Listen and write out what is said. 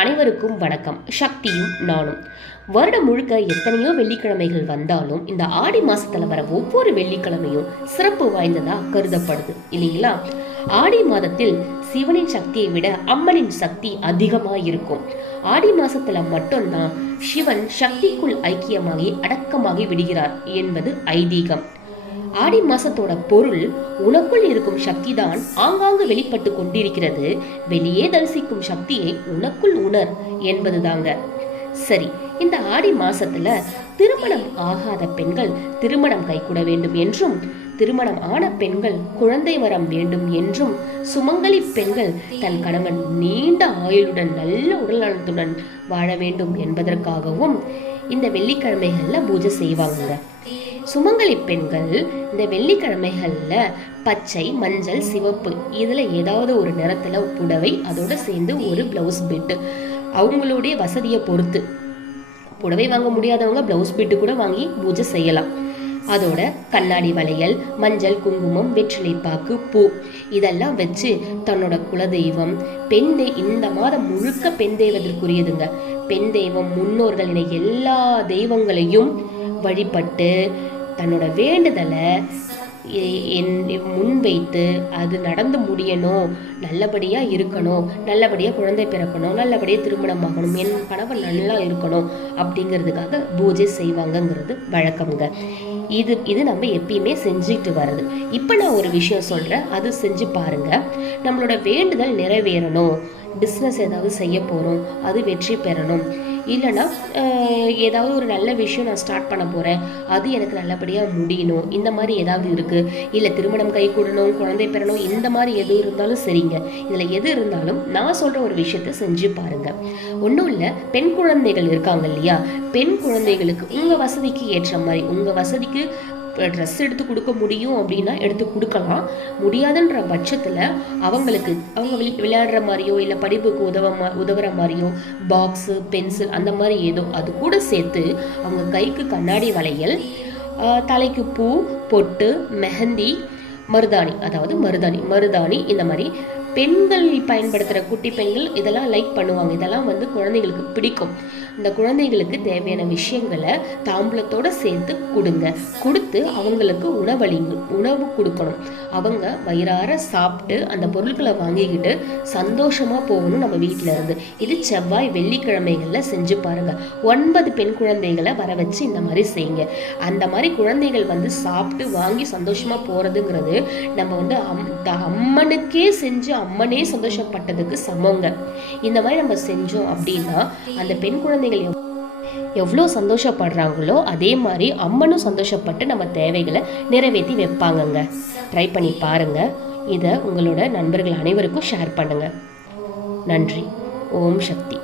அனைவருக்கும் வணக்கம். சக்தியும் நானும். வருடம் முழுக்க எத்தனையோ வெள்ளிக்கிழமைகள் வந்தாலும் இந்த ஆடி மாசத்துல வர ஒவ்வொரு வெள்ளிக்கிழமையும் சிறப்பு வாய்ந்ததா கருதப்படுது இல்லைங்களா? ஆடி மாதத்தில் சிவனின் சக்தியை விட அம்மனின் சக்தி அதிகமா இருக்கும். ஆடி மாசத்துல மட்டும்தான் சிவன் சக்திக்குள் ஐக்கியமாகி அடக்கமாகி விடுகிறார் என்பது ஐதீகம். ஆடி மாசத்தோட பொருள் உனக்குள் இருக்கும் சக்தி தான் ஆங்காங்கு வெளிப்பட்டு கொண்டிருக்கிறது, வெளியே தரிசிக்கும் சக்தியை உனக்குள் உணர் என்பதுதாங்க. சரி, இந்த ஆடி மாசத்துல திருமணம் ஆகாத பெண்கள் திருமணம் கைகூட வேண்டும் என்றும், திருமணம் ஆன பெண்கள் குழந்தை வரம் வேண்டும் என்றும், சுமங்கலி பெண்கள் தன் கணவன் நீண்ட ஆயுளுடன் நல்ல உடல் நலத்துடன் வாழ வேண்டும் என்பதற்காகவும் இந்த வெள்ளிக்கிழமைகள்ல பூஜை செய்வாங்க. சுமங்கலி பெண்கள் இந்த வெள்ளிக்கிழமைகள்ல பச்சை, மஞ்சள், சிவப்பு இதுல ஏதாவது ஒரு நிறத்துல புடவை, அதோட சேர்ந்து ஒரு பிளவுஸ் பிட்டு, அவங்களுடைய வசதியை பொறுத்து புடவை வாங்க முடியாதவங்க பிளவுஸ் பிட்டு கூட வாங்கி பூஜை செய்யலாம். அதோட கண்ணாடி வளையல், மஞ்சள், குங்குமம், வெற்றிலைப்பாக்கு, பூ இதெல்லாம் வச்சு தன்னோட குலதெய்வம், இந்த மாதம் முழுக்க பெண் தெய்வத்திற்குரியதுங்க. பெண் தெய்வம், முன்னோர்கள் என எல்லா தெய்வங்களையும் வழிபட்டு தன்னோட வேண்டுதலை முன்வைத்து அது நடந்து முடியணும், நல்லபடியா இருக்கணும், நல்லபடியா குழந்தை பிறக்கணும், நல்லபடியா திருமணம் ஆகணும், என் கணவன் நல்லா இருக்கணும் அப்படிங்கிறதுக்காக பூஜை செய்வாங்கங்கிறது வழக்கம்ங்க. இது நம்ம எப்பயுமே செஞ்சுட்டு வர்றது. இப்போ நான் ஒரு விஷயம் சொல்றேன், அது செஞ்சு பாருங்க. நம்மளோட வேண்டுதல் நிறைவேறணும், பிஸ்னஸ் ஏதாவது செய்ய போறோம், அது வெற்றி பெறணும், இல்லைன்னா ஏதாவது ஒரு நல்ல விஷயம் நான் ஸ்டார்ட் பண்ண போகிறேன், அது எனக்கு நல்லபடியாக முடியணும், இந்த மாதிரி ஏதாவது இருக்குது, இல்லை திருமணம் கை கூடணும், குழந்தை பெறணும், இந்த மாதிரி எது இருந்தாலும் சரிங்க. இதில் எது இருந்தாலும் நான் சொல்கிற ஒரு விஷயத்த செஞ்சு பாருங்கள். ஒன்றும் இல்லை, பெண் குழந்தைகள் இருக்காங்க இல்லையா, பெண் குழந்தைகளுக்கு உங்கள் வசதிக்கு ஏற்ற மாதிரி, உங்கள் வசதிக்கு ட்ரெஸ் எடுத்து கொடுக்க முடியும் அப்படின்னா எடுத்து கொடுக்கலாம். முடியாதுன்ற பட்சத்தில் அவங்க விளையாடுற மாதிரியோ இல்லை படிப்புக்கு உதவுற மாதிரியோ பாக்ஸு, பென்சில் அந்த மாதிரி ஏதோ அது கூட சேர்த்து அவங்க கைக்கு கண்ணாடி வளையல், தலைக்கு பூ, பொட்டு, மெஹந்தி, மருதாணி இந்த மாதிரி பெண்கள் பயன்படுத்துகிற குட்டி பெண்கள் இதெல்லாம் லைக் பண்ணுவாங்க. இதெல்லாம் குழந்தைகளுக்கு பிடிக்கும். இந்த குழந்தைகளுக்கு தேவையான விஷயங்களை தாம்பூலத்தோட சேர்த்து கொடுத்து அவங்களுக்கு உணவு கொடுக்கணும். அவங்க வயிறார சாப்பிட்டு அந்த பொருட்களை வாங்கிக்கிட்டு சந்தோஷமா போகணும் நம்ம வீட்டில இருந்து. இது செவ்வாய் வெள்ளிக்கிழமைகள்ல செஞ்சு பாருங்க. 9 பெண் குழந்தைகளை வர வச்சு இந்த மாதிரி செய்யுங்க. அந்த மாதிரி குழந்தைகள் சாப்பிட்டு வாங்கி சந்தோஷமா போறதுங்கிறது நம்ம அம்மனுக்கே செஞ்சு அம்மனே சந்தோஷப்பட்டதுக்கு சமங்க. இந்த மாதிரி நம்ம செஞ்சோம் அப்படின்னா அந்த பெண் குழந்தைகள் எவ்வளோ சந்தோஷப்படுறாங்களோ அதே மாதிரி அம்மனும் சந்தோஷப்பட்டு நம்ம தேவைகளை நிறைவேற்றி வைப்பாங்கங்க. ட்ரை பண்ணி பாருங்க. இதை உங்களோட நண்பர்கள் அனைவருக்கும் ஷேர் பண்ணுங்க. நன்றி. ஓம் சக்தி.